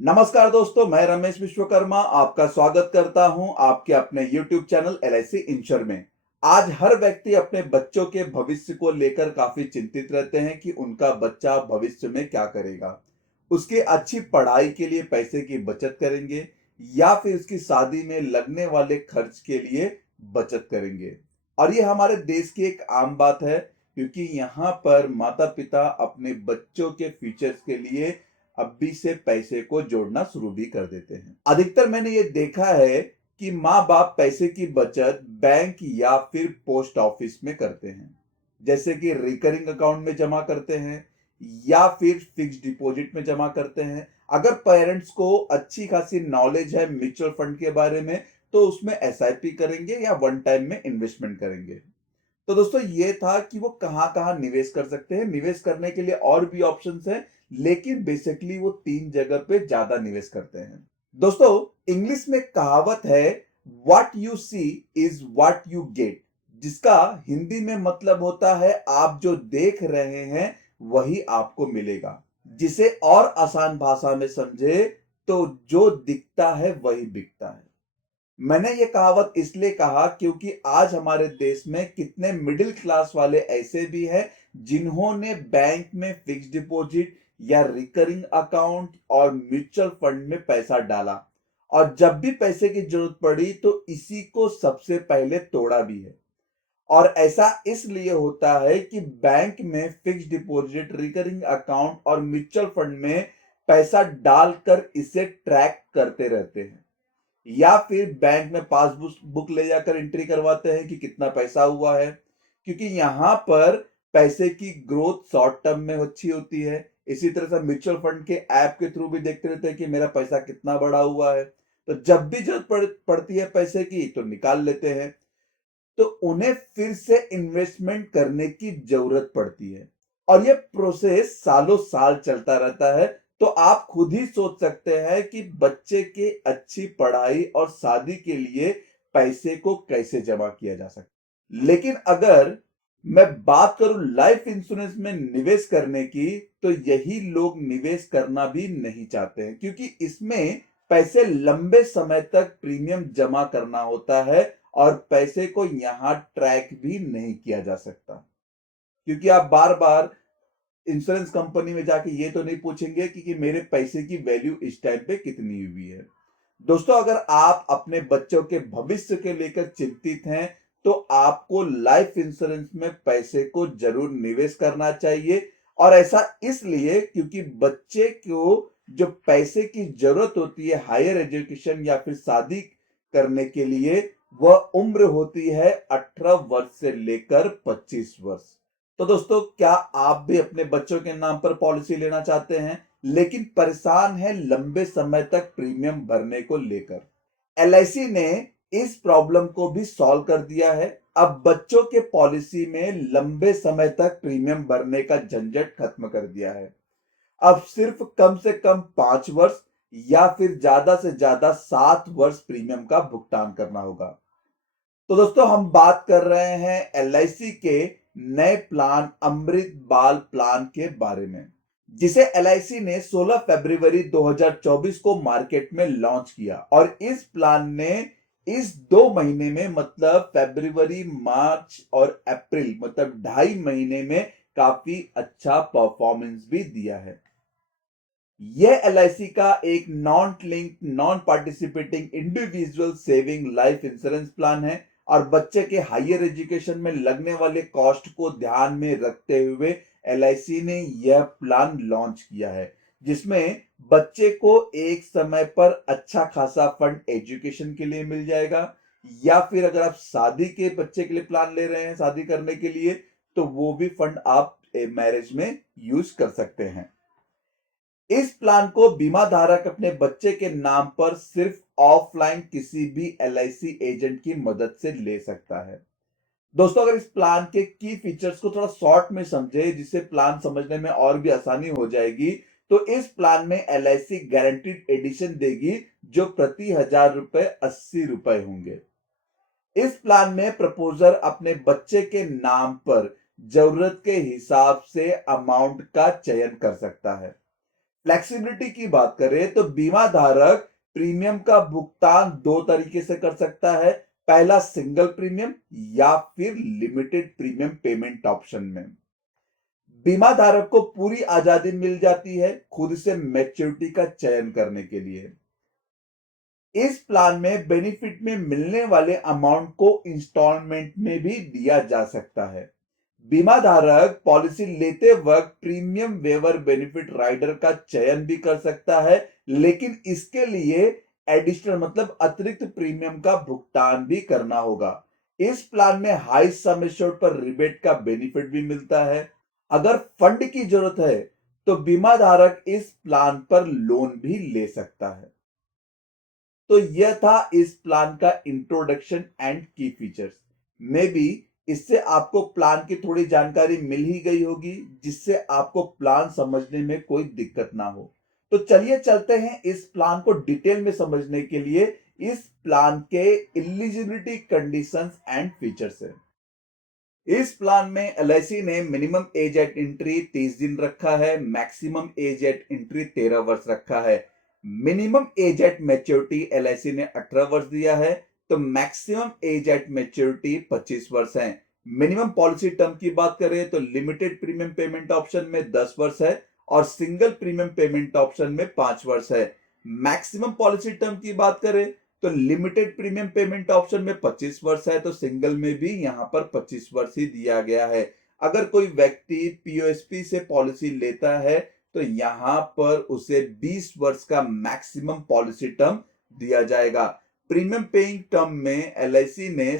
नमस्कार दोस्तों, मैं रमेश विश्वकर्मा आपका स्वागत करता हूं आपके अपने YouTube चैनल LIC इंश्योर में। आज हर व्यक्ति अपने बच्चों के भविष्य को लेकर काफी चिंतित रहते हैं कि उनका बच्चा भविष्य में क्या करेगा। उसकी अच्छी पढ़ाई के लिए पैसे की बचत करेंगे या फिर उसकी शादी में लगने वाले खर्च के लिए बचत करेंगे। और ये हमारे देश की एक आम बात है, क्योंकि यहाँ पर माता पिता अपने बच्चों के फ्यूचर्स के लिए अभी से पैसे को जोड़ना शुरू भी कर देते हैं। अधिकतर मैंने ये देखा है कि माँ बाप पैसे की बचत बैंक या फिर पोस्ट ऑफिस में करते हैं, जैसे कि रिकरिंग अकाउंट में जमा करते हैं या फिर फिक्स डिपॉजिट में जमा करते हैं। अगर पेरेंट्स को अच्छी खासी नॉलेज है म्यूचुअल फंड के बारे में, तो उसमें एसआईपी करेंगे या वन टाइम में इन्वेस्टमेंट करेंगे। तो दोस्तों ये था कि वो कहाँ-कहाँ निवेश कर सकते हैं। निवेश करने के लिए और भी ऑप्शंस हैं, लेकिन बेसिकली वो 3 जगह पे ज़्यादा निवेश करते हैं। दोस्तों, इंग्लिश में कहावत है, what you see is what you get, जिसका हिंदी में मतलब होता है आप जो देख रहे हैं वही आपको मिलेगा। जिसे और आसान भाषा में समझे तो जो दिखता है वही बिकता है। मैंने ये कहावत इसलिए कहा क्योंकि आज हमारे देश में कितने मिडिल क्लास वाले ऐसे भी हैं जिन्होंने बैंक में फिक्स डिपॉजिट या रिकरिंग अकाउंट और म्यूचुअल फंड में पैसा डाला, और जब भी पैसे की जरूरत पड़ी तो इसी को सबसे पहले तोड़ा भी है। और ऐसा इसलिए होता है कि बैंक में फिक्स डिपॉजिट, रिकरिंग अकाउंट और म्यूचुअल फंड में पैसा डालकर इसे ट्रैक करते रहते हैं, या फिर बैंक में पासबुक बुक ले जाकर एंट्री करवाते हैं कि कितना पैसा हुआ है, क्योंकि यहाँ पर पैसे की ग्रोथ शॉर्ट टर्म में अच्छी होती है। इसी तरह से म्यूचुअल फंड के ऐप के थ्रू भी देखते रहते हैं कि मेरा पैसा कितना बढ़ा हुआ है, तो जब भी जरूरत पड़ती है पैसे की तो निकाल लेते हैं। तो उन्हें फिर से इन्वेस्टमेंट करने की जरूरत पड़ती है, और ये प्रोसेस सालों साल चलता रहता है। तो आप खुद ही सोच सकते हैं कि बच्चे के अच्छी पढ़ाई और शादी के लिए पैसे को कैसे जमा किया जा सकता है। लेकिन अगर मैं बात करूं लाइफ इंश्योरेंस में निवेश करने की, तो यही लोग निवेश करना भी नहीं चाहते हैं, क्योंकि इसमें पैसे लंबे समय तक प्रीमियम जमा करना होता है और पैसे को यहां ट्रैक भी नहीं किया जा सकता, क्योंकि आप बार बार इंश्योरेंस कंपनी में जाके ये तो नहीं पूछेंगे कि मेरे पैसे की वैल्यू इस टाइम पे कितनी हुई है। दोस्तों, अगर आप अपने बच्चों के भविष्य के लेकर चिंतित हैं, तो आपको लाइफ इंश्योरेंस में पैसे को जरूर निवेश करना चाहिए। और ऐसा इसलिए क्योंकि बच्चे को जो पैसे की जरूरत होती है हायर एजुकेशन या फिर शादी करने के लिए, वह उम्र होती है 18 वर्ष से लेकर 25 वर्ष। तो दोस्तों, क्या आप भी अपने बच्चों के नाम पर पॉलिसी लेना चाहते हैं, लेकिन परेशान है लंबे समय तक प्रीमियम भरने को लेकर? एलआईसी ने इस प्रॉब्लम को भी सॉल्व कर दिया है। अब बच्चों के पॉलिसी में लंबे समय तक प्रीमियम भरने का झंझट खत्म कर दिया है। अब सिर्फ कम से कम 5 वर्ष या फिर ज्यादा से ज्यादा 7 वर्ष प्रीमियम का भुगतान करना होगा। तो दोस्तों, हम बात कर रहे हैं एलआईसी के नए प्लान अमृत बाल प्लान के बारे में, जिसे एलआईसी ने 16 फरवरी 2024 को मार्केट में लॉन्च किया। और इस प्लान ने इस 2 महीने में, मतलब फरवरी, मार्च और अप्रैल, मतलब 2.5 महीने में काफी अच्छा परफॉर्मेंस भी दिया है। यह एलआईसी का एक non link, non participating individual saving life insurance plan है, और बच्चे के हायर एजुकेशन में लगने वाले कॉस्ट को ध्यान में रखते हुए एलआईसी ने यह प्लान लॉन्च किया है, जिसमें बच्चे को एक समय पर अच्छा खासा फंड एजुकेशन के लिए मिल जाएगा, या फिर अगर आप शादी के बच्चे के लिए प्लान ले रहे हैं शादी करने के लिए, तो वो भी फंड आप मैरिज में यूज कर सकते हैं। इस प्लान को बीमा धारक अपने बच्चे के नाम पर सिर्फ ऑफलाइन किसी भी एलआईसी एजेंट की मदद से ले सकता है। दोस्तों, अगर इस प्लान के की फीचर्स को थोड़ा शॉर्ट में समझे, जिससे प्लान समझने में और भी आसानी हो जाएगी, तो इस प्लान में एलआईसी गारंटीड एडिशन देगी, जो प्रति 1000 रुपए 80 रुपए होंगे। इस प्लान में प्रपोजर अपने बच्चे के नाम पर जरूरत के हिसाब से अमाउंट का चयन कर सकता है। फ्लेक्सिबिलिटी की बात करें तो बीमा धारक प्रीमियम का भुगतान दो तरीके से कर सकता है। पहला सिंगल प्रीमियम या फिर लिमिटेड प्रीमियम पेमेंट ऑप्शन में। बीमा धारक को पूरी आजादी मिल जाती है खुद से मैच्योरिटी का चयन करने के लिए। इस प्लान में बेनिफिट में मिलने वाले अमाउंट को इंस्टॉलमेंट में भी दिया जा सकता है। बीमा धारक पॉलिसी लेते वक्त प्रीमियम वेवर बेनिफिट राइडर का चयन भी कर सकता है, लेकिन इसके लिए एडिशनल मतलब अतिरिक्त प्रीमियम का भुगतान भी करना होगा। इस प्लान में हाई सम एश्योर्ड पर रिबेट का बेनिफिट भी मिलता है। अगर फंड की जरूरत है तो बीमा धारक इस प्लान पर लोन भी ले सकता है। तो यह था इस प्लान का इंट्रोडक्शन एंड की फीचर्स। मे बी इससे आपको प्लान की थोड़ी जानकारी मिल ही गई होगी, जिससे आपको प्लान समझने में कोई दिक्कत ना हो। तो चलिए चलते हैं इस प्लान को डिटेल में समझने के लिए इस प्लान के एलिजिबिलिटी कंडीशंस एंड फीचर्स है। इस प्लान में एलआईसी ने मिनिमम एज एट एंट्री 30 दिन रखा है, मैक्सिमम एज एट एंट्री 13 वर्ष रखा है। Minimum age at maturity LIC ने 18 वर्ष दिया है, तो मैक्सिमम एज एट मैच्योरिटी 25 वर्ष है। मिनिमम पॉलिसी टर्म की बात करें तो लिमिटेड प्रीमियम पेमेंट ऑप्शन में 10 वर्ष है और सिंगल प्रीमियम पेमेंट ऑप्शन में 5 वर्ष है। मैक्सिमम पॉलिसी टर्म की बात करें तो लिमिटेड प्रीमियम पेमेंट ऑप्शन में 25 वर्ष है, तो सिंगल में भी यहां पर 25 वर्ष ही दिया गया है। अगर कोई व्यक्ति पीओएसपी से पॉलिसी लेता है तो यहां पर उसे 20 वर्ष का मैक्सिमम पॉलिसी टर्म दिया जाएगा। प्रीमियम पेइंग टर्म में एलआईसी ने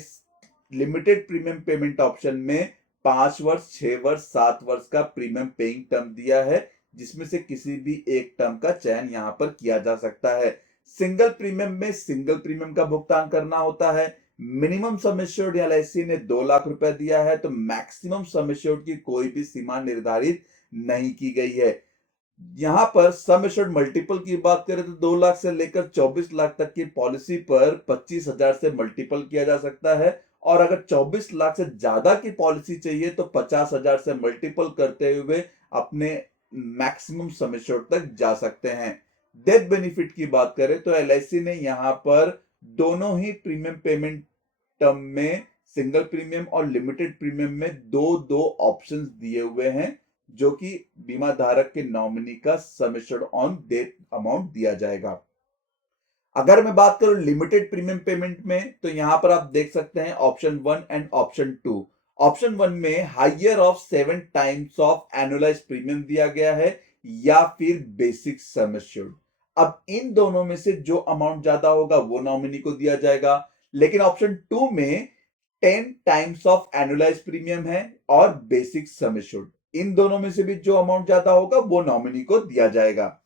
लिमिटेड प्रीमियम पेमेंट ऑप्शन में 5 वर्ष, 6 वर्ष, 7 वर्ष का प्रीमियम पेइंग टर्म दिया है, जिसमें से किसी भी एक टर्म का चयन यहां पर किया जा सकता है। सिंगल प्रीमियम में सिंगल प्रीमियम का भुगतान करना होता है। मिनिमम सम एश्योर्ड एलआईसी ने 2 लाख रुपए दिया है, तो मैक्सिमम सम एश्योर्ड की कोई भी सीमा निर्धारित नहीं की गई है। यहां पर सम एश्योर्ड मल्टीपल की बात करें तो 2 लाख से लेकर 24 लाख तक की पॉलिसी पर 25,000 से मल्टीपल किया जा सकता है, और अगर 24 लाख से ज्यादा की पॉलिसी चाहिए तो 50,000 से मल्टीपल करते हुए अपने मैक्सिमम सम एश्योर्ड तक जा सकते हैं। डेथ बेनिफिट की बात करें तो एलआईसी ने यहां पर दोनों ही प्रीमियम पेमेंट टर्म में सिंगल प्रीमियम और लिमिटेड प्रीमियम में दो दो ऑप्शंस दिए हुए हैं, जो कि बीमा धारक के नॉमिनी का सम एश्योर्ड ऑन डेथ अमाउंट दिया जाएगा। अगर मैं बात करूं लिमिटेड प्रीमियम पेमेंट में तो यहां पर आप देख सकते हैं ऑप्शन 1 एंड ऑप्शन 2। ऑप्शन 1 में higher of 7 times of annualized premium दिया गया है या फिर बेसिक सम एश्योर्ड। अब इन दोनों में से जो अमाउंट ज्यादा होगा वो नॉमिनी को दिया जाएगा, लेकिन ऑप्शन 2 में 10 टाइम्स ऑफ एनुअलाइज्ड प्रीमियम है और बेसिक सम एश्योर्ड। इन दोनों में से भी जो अमाउंट ज्यादा होगा वो नॉमिनी को दिया जाएगा।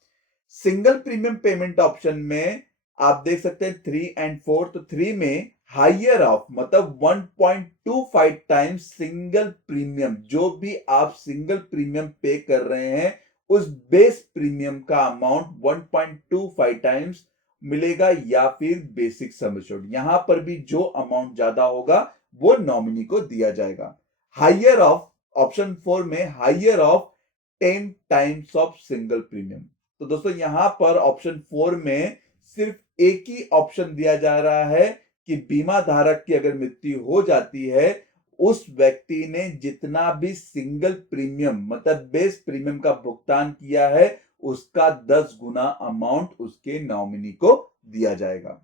सिंगल प्रीमियम पेमेंट ऑप्शन में आप देख सकते हैं 3 एंड 4। तो 3 में हायर ऑफ मतलब 1.25 टाइम्स सिंगल प्रीमियम, जो भी आप सिंगल प्रीमियम पे कर रहे हैं उस बेस प्रीमियम का अमाउंट 1.25 टाइम्स मिलेगा या फिर बेसिक सम एश्योर्ड। यहां पर भी जो अमाउंट ज्यादा होगा वो नॉमिनी को दिया जाएगा। हायर ऑफ ऑप्शन 4 में higher of 10 times of single premium. तो दोस्तों यहां पर ऑप्शन 4 में सिर्फ एक ही ऑप्शन दिया जा रहा है कि बीमा धारक की अगर मृत्यु हो जाती है, उस व्यक्ति ने जितना भी सिंगल प्रीमियम मतलब बेस प्रीमियम का भुगतान किया है उसका 10 गुना अमाउंट उसके नॉमिनी को दिया जाएगा।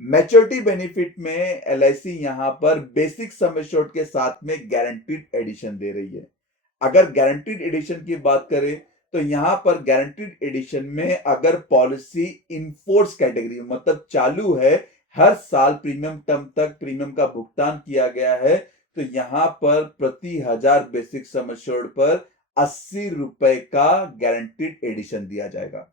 मैच्योरिटी बेनिफिट में एलआईसी यहां पर बेसिक सम एश्योर्ड के साथ में गारंटीड एडिशन दे रही है। अगर गारंटीड एडिशन की बात करें तो यहां पर गारंटीड एडिशन में अगर पॉलिसी इनफोर्स कैटेगरी मतलब चालू है, हर साल प्रीमियम टर्म तक प्रीमियम का भुगतान किया गया है, तो यहां पर प्रति 1000 बेसिक सम एश्योर्ड पर 80 रुपए का गारंटीड एडिशन दिया जाएगा।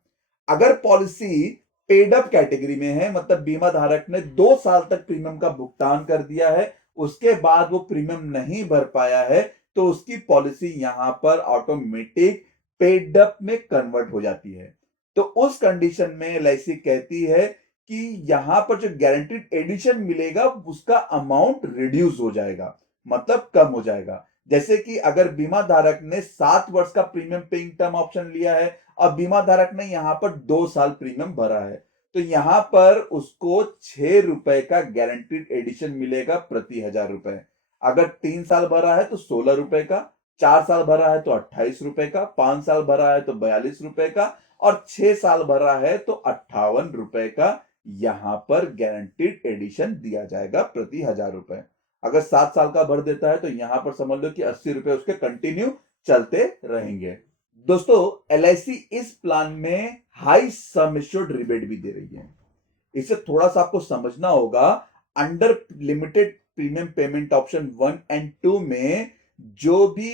अगर पॉलिसी पेड अप कैटेगरी में है मतलब बीमा धारक ने 2 साल तक प्रीमियम का भुगतान कर दिया है, उसके बाद वो प्रीमियम नहीं भर पाया है, तो उसकी पॉलिसी यहां पर ऑटोमेटिक पेड अप में कन्वर्ट हो जाती है। तो उस कंडीशन में एलआईसी कहती है कि यहां पर जो गारंटीड एडिशन मिलेगा उसका अमाउंट रिड्यूस हो जाएगा, मतलब कम हो जाएगा। जैसे कि अगर बीमा धारक ने 7 वर्ष का प्रीमियम पेइंग टर्म ऑप्शन लिया है और बीमा धारक ने यहां पर 2 साल प्रीमियम भरा है, तो यहां पर उसको 6 रुपए का गारंटीड एडिशन मिलेगा प्रति 1,000 रुपए। अगर 3 साल भरा है तो 16 रुपए का, 4 साल भरा है तो 28 रुपए का, 5 साल भरा है तो 42 रुपए का, और 6 साल भरा है तो 58 रुपए का यहां पर गारंटीड एडिशन दिया जाएगा प्रति 1,000 रुपए। अगर 7 साल का भर देता है तो यहां पर समझ लो कि 80 रुपए उसके कंटिन्यू चलते रहेंगे। दोस्तों, एलआईसी इस प्लान में हाई सम एश्योर्ड रिबेट भी दे रही है। इसे थोड़ा सा आपको समझना होगा। Under limited premium payment option 1 and 2 में जो भी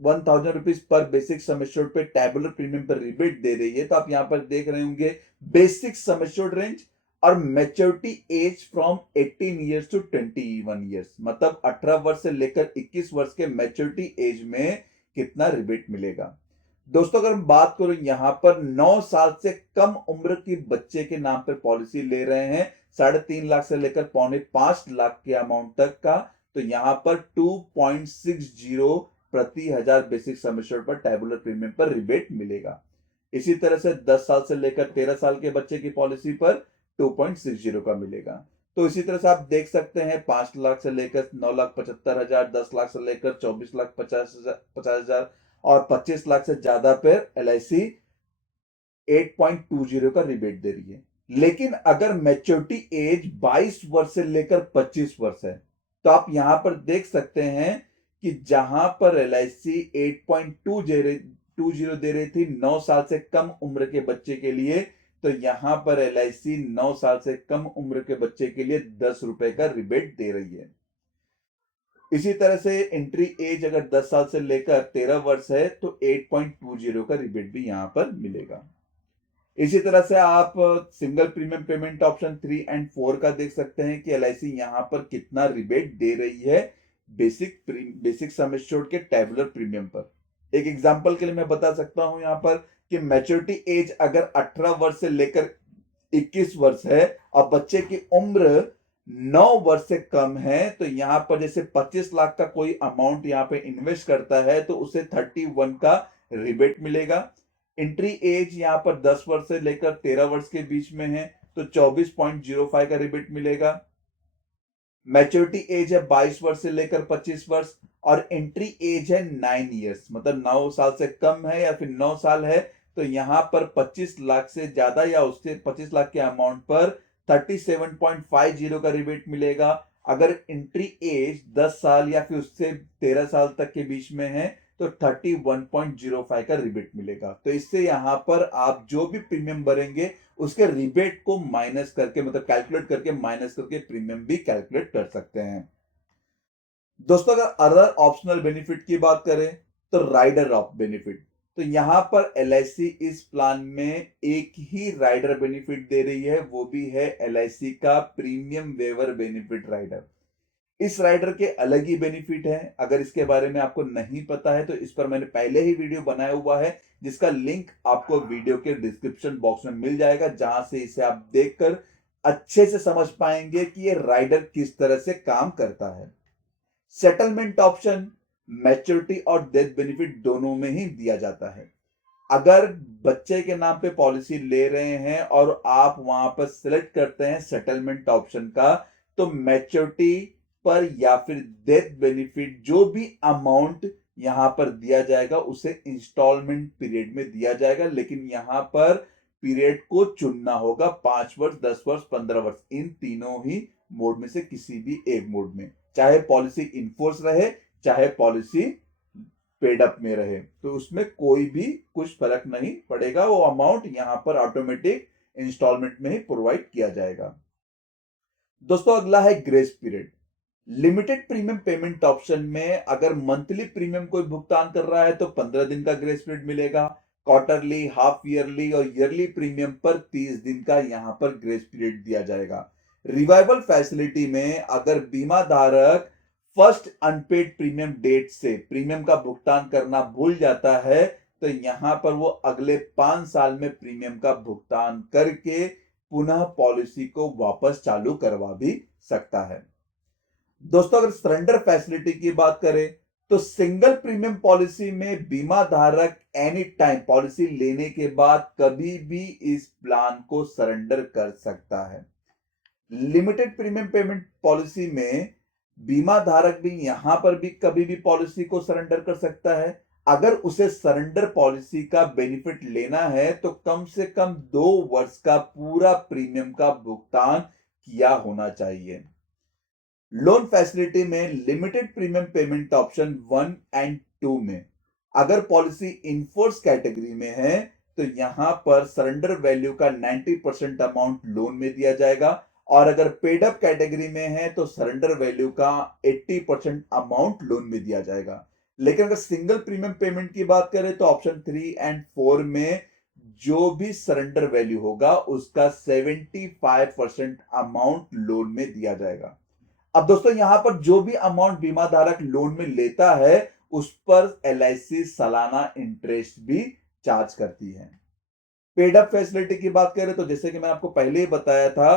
1,000 रुपीज पर बेसिक सम एश्योर्ड पे टैबुलर प्रीमियम पर रिबेट दे रही है, तो आप यहां पर देख रहे होंगे बेसिक सम एश्योर्ड रेंज और maturity age from 18 years to 21 years, मतलब 18 वर्ष से लेकर 21 वर्ष के मैच्योरिटी एज में कितना रिबेट मिलेगा। दोस्तों, अगर हम बात करें यहां पर 9 साल से कम उम्र की बच्चे के नाम पर पॉलिसी ले रहे हैं 3.5 लाख से लेकर 4.5 लाख के अमाउंट तक का, तो यहां पर 2.60 प्रति 1,000 बेसिक सम एश्योर्ड पर टैबुलर प्रीमियम पर रिबेट मिलेगा। इसी तरह से 10 साल से लेकर 13 साल के बच्चे की पॉलिसी पर 2.60 का मिलेगा। तो इसी तरह से आप देख सकते हैं 5 लाख से लेकर 9,75,000, 10 लाख से लेकर 24,50,000 और 25 लाख से ज्यादा पर एलआईसी 8.20 का रिबेट दे रही है। लेकिन अगर मैच्योरिटी एज 22 वर्ष से लेकर 25 वर्ष है, तो आप यहां पर देख सकते हैं कि जहां पर एलआईसी 8.20 दे रही थी 9 साल से कम उम्र के बच्चे के लिए, तो यहां पर एलआईसी 9 साल से कम उम्र के बच्चे के लिए 10 रुपए का रिबेट दे रही है। इसी तरह से एंट्री एज अगर 10 साल से लेकर 13 वर्ष है तो 8.20 का रिबेट भी यहां पर मिलेगा। इसी तरह से आप single premium payment option 3 and 4 का देख सकते हैं कि एलआईसी यहां पर कितना रिबेट दे रही है बेसिक सम एश्योर्ड के टैबुलर प्रीमियम पर। एक एग्जांपल के लिए मैं बता सकता हूं यहां पर कि मैच्योरिटी एज अगर 18 वर्ष से लेकर 21 वर्ष है और बच्चे की उम्र 9 वर्ष से कम है, तो यहां पर जैसे 25 लाख का कोई अमाउंट यहां पे इन्वेस्ट करता है तो उसे 31 का रिबेट मिलेगा। एंट्री एज यहां पर 10 वर्ष से लेकर 13 वर्ष के बीच में है तो 24.05 का रिबेट मिलेगा। मैच्योरिटी एज है 22 वर्ष से लेकर 25 वर्ष और एंट्री एज है 9 ईयर्स, मतलब 9 साल से कम है या फिर 9 साल है, तो यहां पर 25 लाख से ज्यादा या उससे 25 लाख के अमाउंट पर 37.50 का रिबेट मिलेगा। अगर एंट्री एज 10 साल या फिर उससे 13 साल तक के बीच में है तो 31.05 का रिबेट मिलेगा। तो इससे यहां पर आप जो भी प्रीमियम भरेंगे उसके रिबेट को माइनस करके, मतलब कैलकुलेट करके माइनस करके प्रीमियम भी कैलकुलेट कर सकते हैं। दोस्तों, अगर अदर ऑप्शनल बेनिफिट की बात करें तो राइडर ऑफ बेनिफिट, तो यहां पर एलआईसी इस प्लान में एक ही राइडर बेनिफिट दे रही है, वो भी है एलआईसी का प्रीमियम वेवर बेनिफिट राइडर। इस राइडर के अलग ही बेनिफिट है। अगर इसके बारे में आपको नहीं पता है तो इस पर मैंने पहले ही वीडियो बनाया हुआ है जिसका लिंक आपको वीडियो के डिस्क्रिप्शन बॉक्स में मिल जाएगा, जहां से इसे आप देखकर अच्छे से समझ पाएंगे कि ये राइडर किस तरह से काम करता है। सेटलमेंट ऑप्शन मैच्योरिटी और डेथ बेनिफिट दोनों में ही दिया जाता है। अगर बच्चे के नाम पे पॉलिसी ले रहे हैं और आप वहां पर सिलेक्ट करते हैं सेटलमेंट ऑप्शन का, तो मैच्योरिटी पर या फिर डेथ बेनिफिट जो भी अमाउंट यहां पर दिया जाएगा उसे इंस्टॉलमेंट पीरियड में दिया जाएगा, लेकिन यहां पर पीरियड को चुनना होगा 5 वर्ष, 10 वर्ष, 15 वर्ष, इन तीनों ही मोड में से किसी भी एक मोड में, चाहे पॉलिसी इनफोर्स रहे चाहे पॉलिसी पेड अप में रहे, तो उसमें कोई भी कुछ फर्क नहीं पड़ेगा। वो अमाउंट यहां पर ऑटोमेटिक इंस्टॉलमेंट में ही प्रोवाइड किया जाएगा। दोस्तों, अगला है grace period. Limited premium payment option में अगर मंथली प्रीमियम कोई भुगतान कर रहा है तो 15 दिन का ग्रेस पीरियड मिलेगा। क्वार्टरली, हाफ ईयरली और ईयरली प्रीमियम पर 30 दिन का यहां पर ग्रेस पीरियड दिया जाएगा। रिवाइवल फैसिलिटी में अगर बीमा धारक फर्स्ट अनपेड प्रीमियम डेट से प्रीमियम का भुगतान करना भूल जाता है तो यहां पर वो अगले 5 साल में प्रीमियम का भुगतान करके पुनः पॉलिसी को वापस चालू करवा भी सकता है। दोस्तों, अगर सरेंडर फैसिलिटी की बात करें तो सिंगल प्रीमियम पॉलिसी में बीमा धारक एनी टाइम पॉलिसी लेने के बाद कभी भी इस प्लान को सरेंडर कर सकता है। लिमिटेड प्रीमियम पेमेंट पॉलिसी में बीमा धारक भी यहां पर भी कभी भी पॉलिसी को सरेंडर कर सकता है। अगर उसे सरेंडर पॉलिसी का बेनिफिट लेना है तो कम से कम 2 वर्ष का पूरा प्रीमियम का भुगतान किया होना चाहिए। लोन फैसिलिटी में limited premium payment option 1 and 2 में अगर पॉलिसी इनफोर्स कैटेगरी में है तो यहां पर सरेंडर वैल्यू का 90% अमाउंट लोन में दिया जाएगा, और अगर पेड अप कैटेगरी में है तो सरेंडर वैल्यू का 80% अमाउंट लोन में दिया जाएगा। लेकिन अगर सिंगल प्रीमियम पेमेंट की बात करें तो ऑप्शन 3 एंड 4 में जो भी सरेंडर वैल्यू होगा उसका 75% अमाउंट लोन में दिया जाएगा। अब दोस्तों यहां पर जो भी अमाउंट बीमा धारक लोन में लेता है उस पर एलआईसी सालाना इंटरेस्ट भी चार्ज करती है। पेड अप फैसिलिटी की बात करें तो जैसे कि मैं आपको पहले ही बताया था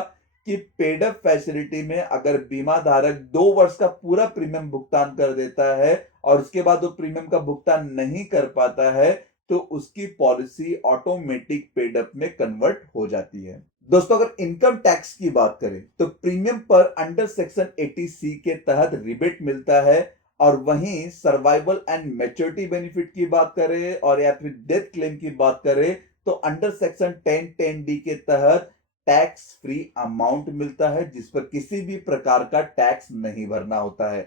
कि पेड अप फैसिलिटी में अगर बीमा धारक 2 वर्ष का पूरा प्रीमियम भुगतान कर देता है और उसके बाद वो प्रीमियम का भुगतान नहीं कर पाता है तो उसकी पॉलिसी ऑटोमेटिक पेड अप में कन्वर्ट हो जाती है। दोस्तों अगर इनकम टैक्स की बात करें तो प्रीमियम पर अंडर सेक्शन 80C के तहत रिबेट मिलता है, और वहीं सर्वाइवल एंड मैच्योरिटी बेनिफिट की बात करें और या फिर डेथ क्लेम की बात करें तो अंडर सेक्शन 1010D के तहत टैक्स फ्री अमाउंट मिलता है जिस पर किसी भी प्रकार का टैक्स नहीं भरना होता है।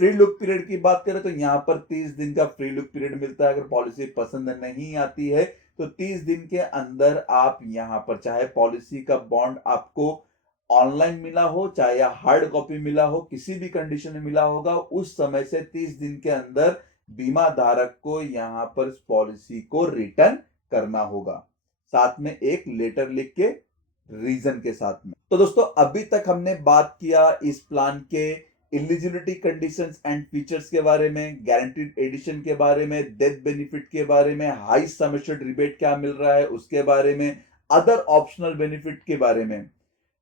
फ्री लुक पीरियड की बात करें तो यहां पर 30 दिन का फ्री लुक पीरियड मिलता है। अगर पॉलिसी पसंद नहीं आती है तो 30 दिन के अंदर आप यहां पर चाहे पॉलिसी का बॉन्ड आपको ऑनलाइन मिला हो चाहे या हार्ड कॉपी मिला हो, किसी भी कंडीशन में मिला होगा, उस समय से 30 दिन के अंदर बीमा धारक को यहां पर इस पॉलिसी को रिटर्न करना होगा, साथ में एक लेटर लिख के रीजन के साथ में। तो दोस्तों अभी तक हमने बात किया इस प्लान के एलिजिबिलिटी कंडीशंस एंड फीचर्स के बारे में, गारंटीड एडिशन के बारे में, डेथ बेनिफिट के बारे में, हाई सम एश्योर्ड रिबेट क्या मिल रहा है उसके बारे में, अदर ऑप्शनल बेनिफिट के बारे में।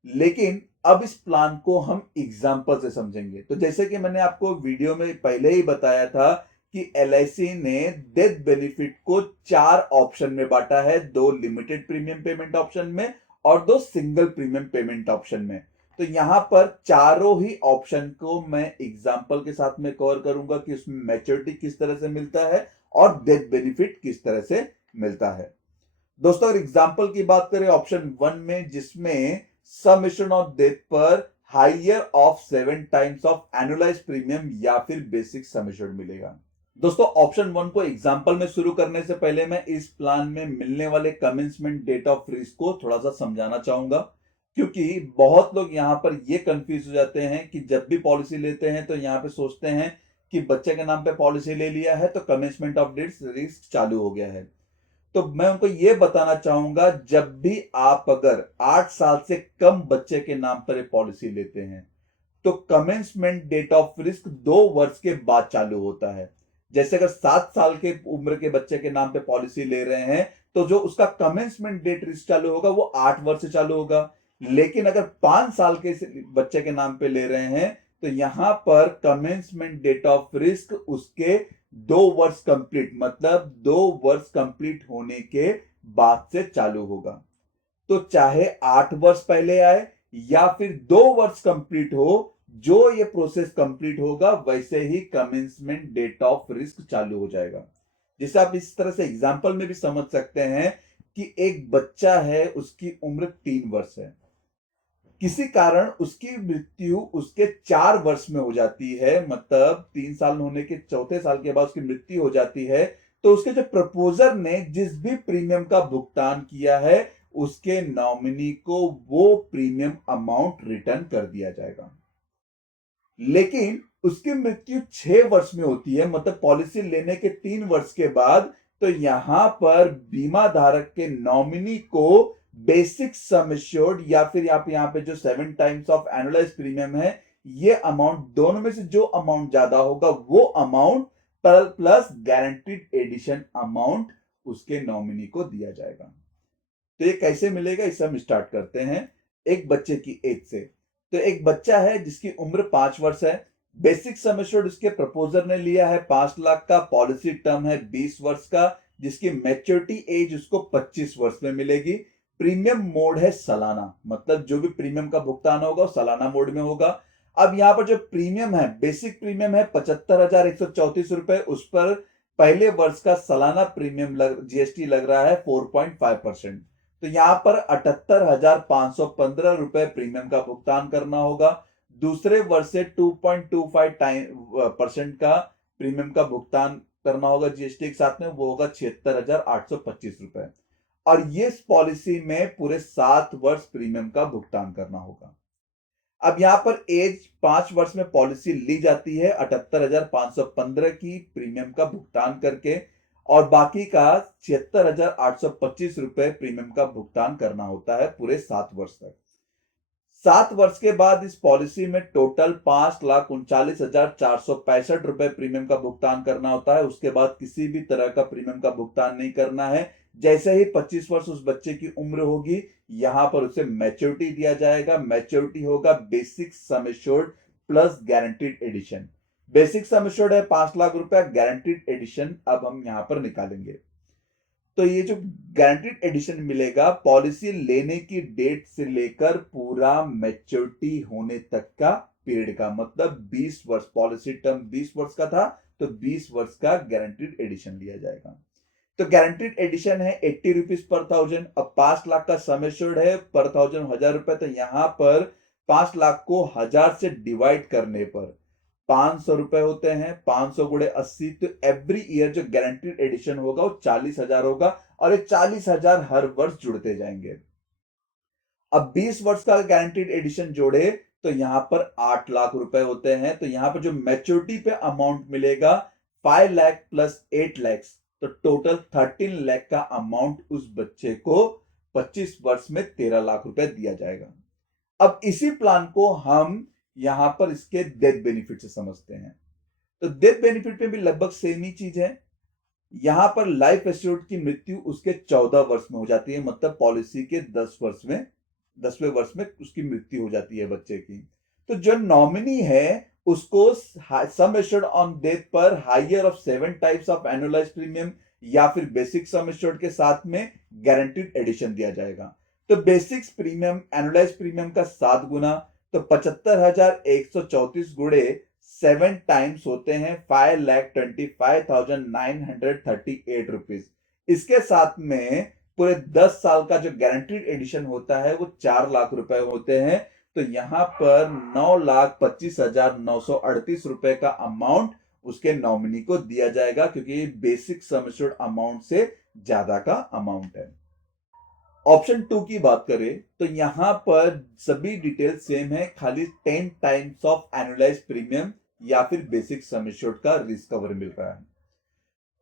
लेकिन अब इस प्लान को हम एग्जांपल से समझेंगे। तो जैसे कि मैंने आपको वीडियो में पहले ही बताया था कि एलआईसी ने डेथ बेनिफिट को 4 ऑप्शन में बांटा है, 2 लिमिटेड प्रीमियम पेमेंट ऑप्शन में और 2 सिंगल प्रीमियम पेमेंट ऑप्शन में। तो यहां पर चारों ही ऑप्शन को मैं एग्जांपल के साथ में कवर करूंगा कि उसमें मैच्योरिटी किस तरह से मिलता है और डेथ बेनिफिट किस तरह से मिलता है। दोस्तों अगर एग्जांपल की बात करें ऑप्शन 1 में, जिसमें सम एश्योर्ड ऑफ डेथ पर higher of 7 times of annualize premium या फिर बेसिक सम एश्योर्ड मिलेगा। दोस्तों ऑप्शन 1 को एग्जांपल में शुरू करने से पहले मैं इस प्लान में मिलने वाले कमेंसमेंट डेट ऑफ रिस्क को थोड़ा सा समझाना चाहूंगा, क्योंकि बहुत लोग यहां पर ये कंफ्यूज हो जाते हैं कि जब भी पॉलिसी लेते हैं तो यहां पे सोचते हैं कि बच्चे के नाम पे पॉलिसी ले लिया है तो कमेंसमेंट ऑफ डेट रिस्क चालू हो गया है। तो मैं उनको ये बताना चाहूंगा, जब भी आप अगर 8 साल से कम बच्चे के नाम पर पॉलिसी लेते हैं तो कमेंसमेंट डेट ऑफ रिस्क 2 वर्ष के बाद चालू होता है। जैसे अगर 7 साल के उम्र के बच्चे के नाम पे पॉलिसी ले रहे हैं तो जो उसका कमेंसमेंट डेट रिस्क चालू होगा वो 8 वर्ष से चालू होगा। लेकिन अगर 5 साल के बच्चे के नाम पे ले रहे हैं तो यहां पर कमेंसमेंट डेट ऑफ रिस्क उसके 2 वर्ष कंप्लीट, मतलब 2 वर्ष कंप्लीट होने के बाद से चालू होगा। तो चाहे 8 वर्ष पहले आए या फिर 2 वर्ष कंप्लीट हो, जो ये प्रोसेस कंप्लीट होगा वैसे ही कमेंसमेंट डेट ऑफ रिस्क चालू हो जाएगा। जिसे आप इस तरह से एग्जांपल में भी समझ सकते हैं कि एक बच्चा है, उसकी उम्र 3 वर्ष है, किसी कारण उसकी मृत्यु उसके 4 वर्ष में हो जाती है, मतलब 3 साल होने के चौथे साल के बाद उसकी मृत्यु हो जाती है, तो उसके जो प्रपोजर ने जिस भी प्रीमियम का भुगतान किया है उसके नॉमिनी को वो प्रीमियम अमाउंट रिटर्न कर दिया जाएगा। लेकिन उसकी मृत्यु 6 वर्ष में होती है, मतलब पॉलिसी लेने के 3 वर्ष के बाद, तो यहां पर बीमा धारक के नॉमिनी को बेसिक सम एश्योर्ड या फिर यहां पे जो 7 टाइम्स ऑफ एनुअलाइज प्रीमियम है, ये अमाउंट दोनों में से जो अमाउंट ज्यादा होगा वो amount plus guaranteed addition amount उसके नॉमिनी को दिया जाएगा। तो ये कैसे मिलेगा, इसे हम स्टार्ट करते हैं एक बच्चे की एज से। तो एक बच्चा है जिसकी उम्र 5 वर्ष है, बेसिक सम एश्योर्ड उसके प्रपोजर ने लिया है 5 लाख का, पॉलिसी टर्म है 20 वर्ष का, जिसकी मैच्योरिटी एज उसको 25 वर्ष में मिलेगी। प्रीमियम मोड है सालाना, मतलब जो भी प्रीमियम का भुगतान होगा वो सालाना मोड में होगा। अब यहां पर जो प्रीमियम है, बेसिक प्रीमियम है 75,134 रुपए, उस पर पहले वर्ष का सालाना प्रीमियम जीएसटी लग रहा है 4.5%। तो यहां पर 78,515 रुपए प्रीमियम का भुगतान करना होगा। दूसरे वर्ष से 2.25% का प्रीमियम का भुगतान करना होगा जीएसटी के साथ में, वो होगा 76,825 रुपए। और ये पॉलिसी में पूरे 7 वर्ष प्रीमियम का भुगतान करना होगा। अब यहां पर एज 5 वर्ष में पॉलिसी ली जाती है 78,515 की प्रीमियम का भुगतान करके, और बाकी का 76,825 रुपए प्रीमियम का भुगतान करना होता है पूरे 7 वर्ष तक। 7 वर्ष के बाद इस पॉलिसी में टोटल 5,39,465 रुपए प्रीमियम का भुगतान करना होता है। उसके बाद किसी भी तरह का प्रीमियम का भुगतान नहीं करना है। जैसे ही 25 वर्ष उस बच्चे की उम्र होगी, यहां पर उसे मैच्योरिटी दिया जाएगा। मैच्योरिटी होगा basic sum assured plus guaranteed addition. Basic sum assured है 5 लाख रुपया, गारंटीड एडिशन अब हम यहां पर निकालेंगे। तो ये जो गारंटीड एडिशन मिलेगा, पॉलिसी लेने की डेट से लेकर पूरा मैच्योरिटी होने तक का पीरियड का, मतलब 20 वर्ष। पॉलिसी टर्म 20 वर्ष का था, तो 20 वर्ष का गारंटीड एडिशन लिया जाएगा। तो गारंटीड एडिशन है 80 रुपीज पर थाउजेंड। अब 5 लाख का सम एश्योर्ड है पर थाउजेंड 1000 रुपए। तो यहां पर 5 लाख को 1000 से डिवाइड करने पर 500 रुपए होते हैं। 500 गुणे 80, तो एवरी ईयर जो गारंटीड एडिशन होगा वो 40,000 होगा, और ये 40,000 हर वर्ष जुड़ते जाएंगे। अब 20 वर्ष का गारंटीड एडिशन जोड़े तो यहां पर 8 लाख रुपए होते हैं। तो यहां पर जो मैच्योरिटी पे अमाउंट मिलेगा 5 लाख प्लस 8 लाख, तो टोटल 13 लाख का अमाउंट उस बच्चे को 25 वर्ष में 13 लाख रुपए दिया जाएगा। अब इसी प्लान को हम यहां पर इसके डेथ बेनिफिट से समझते हैं। तो डेथ बेनिफिट में भी लगभग सेम ही चीज है। यहां पर लाइफ एश्योर्ड की मृत्यु उसके 14 वर्ष में हो जाती है, मतलब पॉलिसी के 10वें वर्ष में उसकी मृत्यु हो जाती है बच्चे की। तो जो नॉमिनी है उसको सम एश्योर्ड ऑन डेथ पर higher of 7 types of annualize premium या फिर बेसिक सम एश्योर्ड के साथ में गारंटीड एडिशन दिया जाएगा। तो बेसिक प्रीमियम एनुअलाइज प्रीमियम का 7 गुना, तो 75,134 गुणे 7 टाइम्स होते हैं 5,25,938 रुपीज। इसके साथ में पूरे 10 साल का जो गारंटीड एडिशन होता है वो 4 लाख रुपए होते हैं। तो यहां पर 9,25,938 रुपए का अमाउंट उसके नॉमिनी को दिया जाएगा, क्योंकि ये बेसिक सम एश्योर्ड अमाउंट से ज्यादा का अमाउंट है। ऑप्शन 2 की बात करें तो यहां पर सभी डिटेल सेम है, खाली 10 टाइम्स ऑफ एनुअलाइज प्रीमियम या फिर बेसिक सम एश्योर्ड का रिस्क कवर मिल रहा है।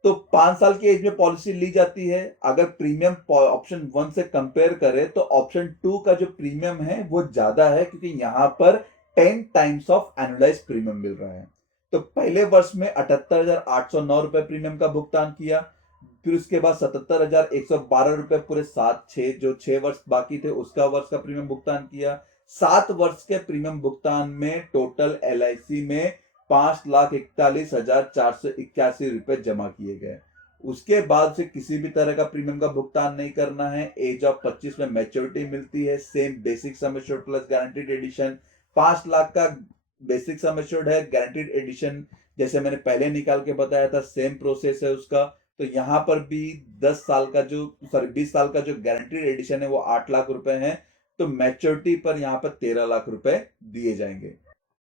तो 5 साल की एज में पॉलिसी ली जाती है। अगर प्रीमियम ऑप्शन 1 से कंपेयर करें तो ऑप्शन 2 का जो प्रीमियम है वो ज्यादा है, क्योंकि यहां पर 10 टाइम्स ऑफ एनुअलाइज प्रीमियम मिल रहा है। तो पहले वर्ष में 78,809 रुपए प्रीमियम का भुगतान किया, फिर उसके बाद 77,112 रुपए पूरे 6 वर्ष बाकी थे उसका वर्ष का प्रीमियम भुगतान किया। 7 वर्ष के प्रीमियम भुगतान में टोटल एलआईसी में 5,41,481 रुपए जमा किए गए। उसके बाद से किसी भी तरह का प्रीमियम का भुगतान नहीं करना है। एज ऑफ 25 में मैच्योरिटी मिलती है। Same basic sum assured plus guaranteed addition. 5 lakh का बेसिक सम एश्योर्ड है, गारंटीड एडिशन जैसे मैंने पहले निकाल के बताया था सेम प्रोसेस है उसका। तो यहां पर भी 20 साल का जो गारंटीड एडिशन है वो 8 लाख रुपए है। तो मैच्योरिटी पर यहां पर 13 लाख रुपए दिए जाएंगे।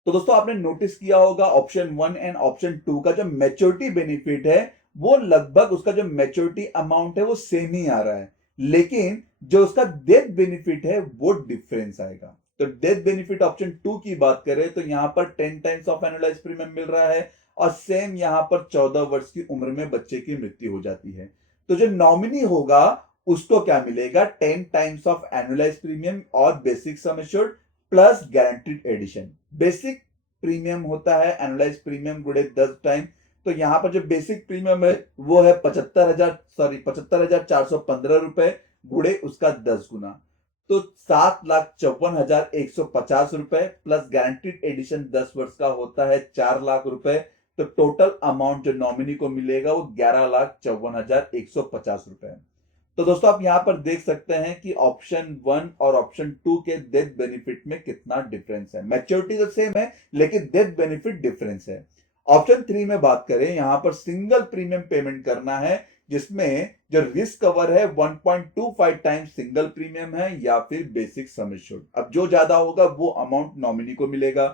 तो दोस्तों आपने नोटिस किया होगा ऑप्शन 1 एंड ऑप्शन 2 का जो मैच्योरिटी बेनिफिट है वो लगभग उसका जो मैच्योरिटी अमाउंट है वो सेम ही आ रहा है, लेकिन जो उसका डेथ बेनिफिट है वो डिफरेंस आएगा। तो डेथ बेनिफिट ऑप्शन 2 की बात करें तो यहां पर 10 टाइम्स ऑफ एनुअलाइज प्रीमियम मिल रहा है, और सेम यहां पर 14 वर्ष की उम्र में बच्चे की मृत्यु हो जाती है। तो जो नॉमिनी होगा उसको क्या मिलेगा, 10 टाइम्स ऑफ एनुअलाइज प्रीमियम और basic sum assured plus guaranteed addition. Basic premium होता है एनुअलाइज प्रीमियम गुणे 10 टाइम। तो यहां पर जो बेसिक प्रीमियम है वो है 75,415 रुपए गुणे उसका 10 गुना। तो 7,54,150 प्लस गारंटीड एडिशन 10 वर्ष का होता है 4 लाख रुपए। तो टोटल अमाउंट जो नॉमिनी को मिलेगा वो 11,54,150 तो दोस्तों आप यहां पर देख सकते हैं कि ऑप्शन 1 और ऑप्शन 2 के डेथ बेनिफिट में कितना डिफरेंस है। मैच्योरिटी तो सेम है लेकिन डेथ बेनिफिट डिफरेंस है। ऑप्शन 3 में बात करें, यहां पर सिंगल प्रीमियम पेमेंट करना है जिसमें जो रिस्क कवर है 1.25 टाइम्स सिंगल प्रीमियम है या फिर बेसिक सम एश्योर्ड। अब जो ज्यादा होगा वो अमाउंट नॉमिनी को मिलेगा।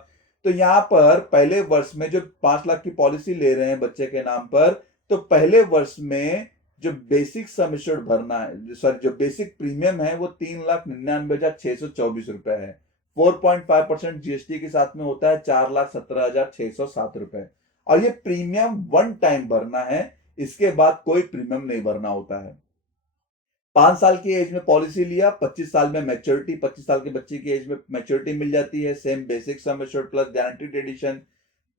तो यहां पर पहले वर्ष में जो 5 लाख की पॉलिसी ले रहे हैं बच्चे के नाम पर, तो पहले वर्ष में जो बेसिक सम एश्योर्ड भरना है, सॉरी जो बेसिक प्रीमियम है वो 3,99,624 है। 4.5% जीएसटी के साथ में होता है 4,17,607 और ये प्रीमियम वन टाइम भरना है, इसके बाद कोई प्रीमियम नहीं भरना होता है। 5 साल की एज में पॉलिसी लिया, 25 साल में मैच्योरिटी, 25 साल के बच्चे की एज में मैच्योरिटी मिल जाती है। Same basic sum assured plus guaranteed addition.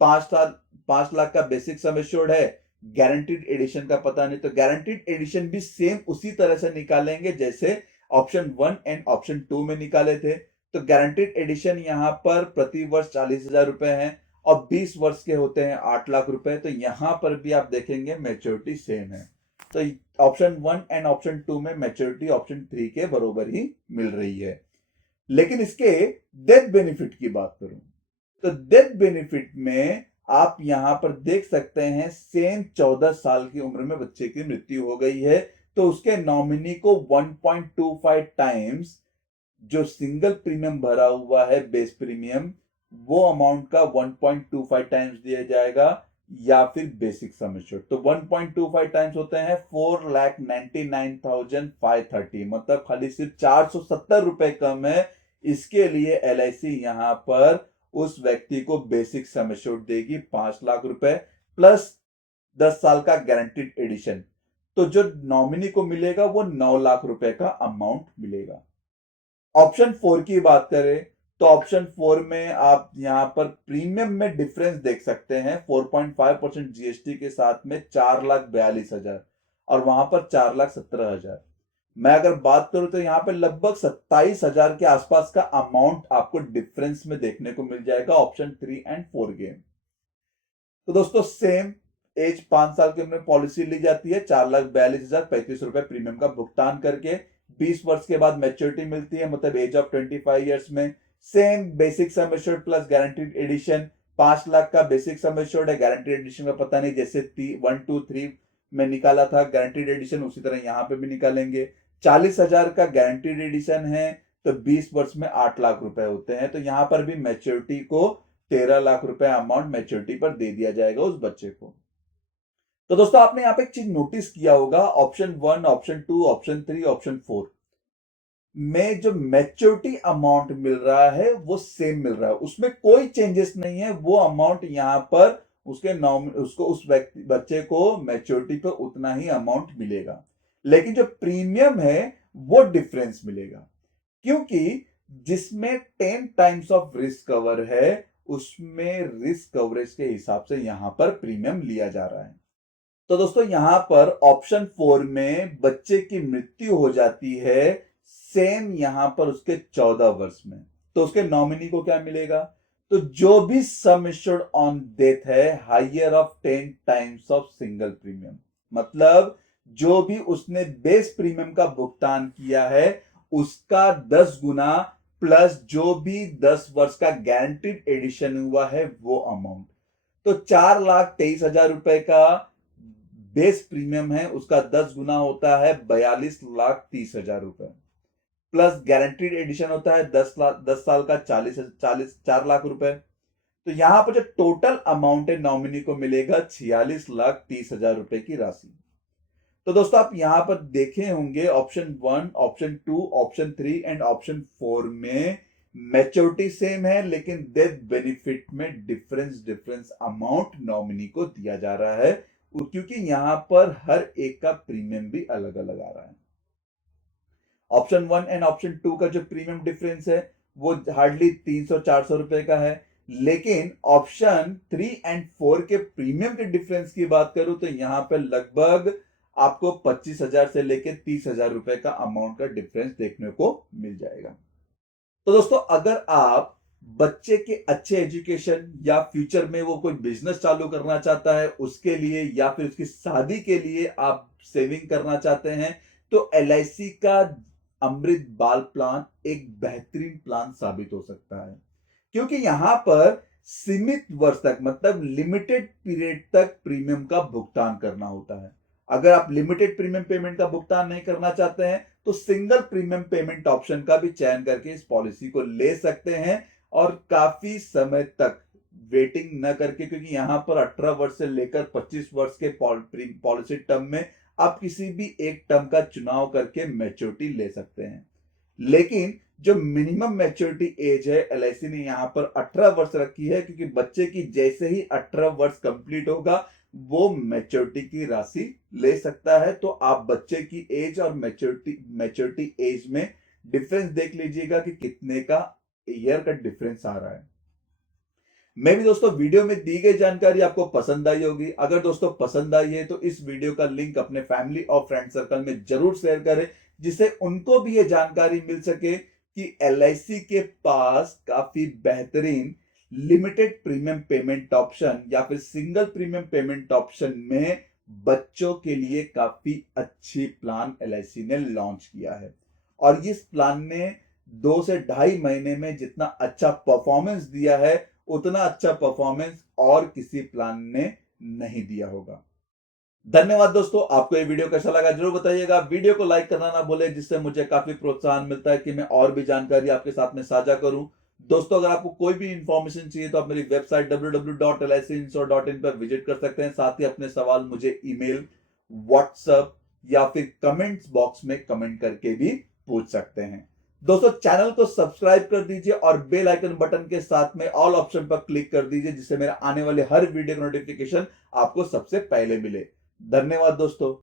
5 lakh का बेसिक सम एश्योर्ड है, गारंटीड एडिशन का पता नहीं, तो गारंटीड एडिशन भी सेम उसी तरह से निकालेंगे जैसे ऑप्शन 1 एंड ऑप्शन 2 में निकाले थे। तो गारंटीड एडिशन यहां पर प्रति वर्ष 40,000 रुपए है और 20 वर्ष के होते हैं 8 लाख रुपए। तो यहां पर भी आप देखेंगे मैच्योरिटी सेम है। तो ऑप्शन 1 एंड ऑप्शन 2 में मैच्योरिटी ऑप्शन 3 के बराबर ही मिल रही है। लेकिन इसके डेथ बेनिफिट की बात करूं तो डेथ बेनिफिट में आप यहां पर देख सकते हैं सेम 14 साल की उम्र में बच्चे की मृत्यु हो गई है तो उसके नॉमिनी को 1.25 टाइम्स जो सिंगल प्रीमियम भरा हुआ है बेस प्रीमियम वो अमाउंट का 1.25 टाइम्स दिया जाएगा या फिर बेसिक सम एश्योर्ड। तो 1.25 टाइम्स होते हैं 4,99,530, मतलब खाली सिर्फ 470 रुपए कम है। इसके लिए एलआईसी यहां पर उस व्यक्ति को बेसिक सम एश्योर्ड देगी 5 लाख रुपए प्लस 10 साल का गारंटीड एडिशन। तो जो नॉमिनी को मिलेगा वो 9 लाख रुपए का अमाउंट मिलेगा। ऑप्शन 4 की बात करें तो ऑप्शन 4 में आप यहां पर प्रीमियम में डिफरेंस देख सकते हैं। 4.5% जीएसटी के साथ में 4,42,000 और वहां पर 4,17,000। मैं अगर बात करूं तो यहां पे लगभग 27,000 के आसपास का अमाउंट आपको डिफरेंस में देखने को मिल जाएगा ऑप्शन 3 एंड 4 के। तो दोस्तों सेम एज 5 साल की उम्र पॉलिसी ली जाती है, 4,42,035 रुपए प्रीमियम का भुगतान करके 20 वर्ष के बाद मैच्योरिटी मिलती है, मतलब एज ऑफ 25 ईयर्स में। Same basic sum assured plus guaranteed addition. 5 lakh का बेसिक सम एश्योर्ड है, गारंटीड एडिशन का पता नहीं, जैसे 1 2 3 में निकाला था गारंटीड एडिशन उसी तरह यहां पे भी निकालेंगे। 40,000 का गारंटीड एडिशन है तो 20 वर्ष में 8 लाख रुपए होते हैं। तो यहां पर भी मैच्योरिटी को 13 लाख रुपए अमाउंट मैच्योरिटी पर दे दिया जाएगा उस बच्चे को। तो दोस्तों आपने यहां पे एक चीज नोटिस किया होगा, ऑप्शन 1, ऑप्शन 2, ऑप्शन 3, ऑप्शन 4 में जो मैच्योरिटी अमाउंट मिल रहा है वो सेम मिल रहा है, उसमें कोई चेंजेस नहीं है। वो अमाउंट यहां पर उसको उस व्यक्ति बच्चे को मैच्योरिटी पर उतना ही अमाउंट मिलेगा, लेकिन जो प्रीमियम है वो डिफरेंस मिलेगा क्योंकि जिसमें 10 टाइम्स ऑफ रिस्क कवर है उसमें रिस्क कवरेज के हिसाब से यहां पर प्रीमियम लिया जा रहा है। तो दोस्तों यहां पर ऑप्शन 4 में बच्चे की मृत्यु हो जाती है सेम यहां पर उसके 14 वर्ष में, तो उसके नॉमिनी को क्या मिलेगा? तो जो भी सम एश्योर्ड ऑन डेथ है higher of 10 times of single premium, मतलब जो भी उसने बेस प्रीमियम का भुगतान किया है उसका 10 गुना प्लस जो भी 10 वर्ष का गारंटीड एडिशन हुआ है वो अमाउंट। तो 4,23,000 रुपए का बेस प्रीमियम है, उसका 10 गुना होता है 42,30,000 रुपए प्लस गारंटीड एडिशन होता है 10 साल का 4 लाख रुपए। तो यहां पर जो टोटल अमाउंट है नॉमिनी को मिलेगा 46,30,000 रुपए की राशि। तो दोस्तों आप यहां पर देखे होंगे option 1, option 2, option 3 and option 4 में मैच्योरिटी सेम है लेकिन डेथ बेनिफिट में डिफरेंस अमाउंट नॉमिनी को दिया जा रहा है क्योंकि यहां पर हर एक का प्रीमियम भी अलग अलग आ रहा है। ऑप्शन 1 एंड ऑप्शन 2 का जो प्रीमियम डिफरेंस है वो हार्डली 300-400 रुपए का है, लेकिन ऑप्शन 3 एंड 4 के प्रीमियम के डिफरेंस की बात करूं तो यहां पर लगभग आपको 25,000 से लेकर 30,000 रुपए का अमाउंट का डिफरेंस देखने को मिल जाएगा। तो दोस्तों, अगर आप बच्चे के अच्छे एजुकेशन या फ्यूचर में वो कोई बिजनेस चालू करना चाहता है उसके लिए, या फिर उसकी शादी के लिए आप सेविंग करना चाहते हैं, तो एलआईसी का अमृत बाल प्लान एक बेहतरीन प्लान साबित हो सकता है। क्योंकि यहां पर सीमित वर्ष तक, मतलब लिमिटेड पीरियड तक प्रीमियम का भुगतान करना होता है। अगर आप लिमिटेड प्रीमियम पेमेंट का भुगतान नहीं करना चाहते हैं तो सिंगल प्रीमियम पेमेंट ऑप्शन का भी चयन करके इस पॉलिसी को ले सकते हैं और काफी समय तक वेटिंग न करके, क्योंकि यहां पर 18 वर्ष से लेकर 25 वर्ष के पॉलिसी टर्म में आप किसी भी एक टर्म का चुनाव करके मैच्योरिटी ले सकते हैं। लेकिन जो मिनिमम मैच्योरिटी एज है, एलआईसी ने यहां पर 18 वर्ष रखी है, क्योंकि बच्चे की जैसे ही 18 वर्ष कंप्लीट होगा वो मैच्योरिटी की राशि ले सकता है। तो आप बच्चे की एज और मैच्योरिटी एज में डिफरेंस देख लीजिएगा कि कितने का ईयर का डिफरेंस आ रहा है। मैं भी दोस्तों वीडियो में दी गई जानकारी आपको पसंद आई होगी। अगर दोस्तों पसंद आई है तो इस वीडियो का लिंक अपने फैमिली और फ्रेंड सर्कल में जरूर शेयर करें, जिससे उनको भी यह जानकारी मिल सके कि एलआईसी के पास काफी बेहतरीन लिमिटेड प्रीमियम पेमेंट ऑप्शन या फिर सिंगल प्रीमियम पेमेंट ऑप्शन में बच्चों के लिए काफी अच्छी प्लान एलआईसी ने लॉन्च किया है। और इस प्लान ने 2 से 2.5 महीने में जितना अच्छा परफॉर्मेंस दिया है, उतना अच्छा परफॉर्मेंस और किसी प्लान ने नहीं दिया होगा। धन्यवाद दोस्तों, आपको ये वीडियो कैसा लगा जरूर बताइएगा। वीडियो को लाइक करना ना भूलें, जिससे मुझे काफी प्रोत्साहन मिलता है कि मैं और भी जानकारी आपके साथ में साझा करूं। दोस्तों, अगर आपको कोई भी इंफॉर्मेशन चाहिए तो आप मेरी वेबसाइट www.licinsurance.in पर विजिट कर सकते हैं। साथ ही अपने सवाल मुझे ईमेल, व्हाट्सएप या फिर कमेंट्स बॉक्स में कमेंट करके भी पूछ सकते हैं। दोस्तों, चैनल को सब्सक्राइब कर दीजिए और बेल आइकन बटन के साथ में ऑल ऑप्शन पर क्लिक कर दीजिए, जिससे मेरा आने वाले हर वीडियो का नोटिफिकेशन आपको सबसे पहले मिले। धन्यवाद दोस्तों।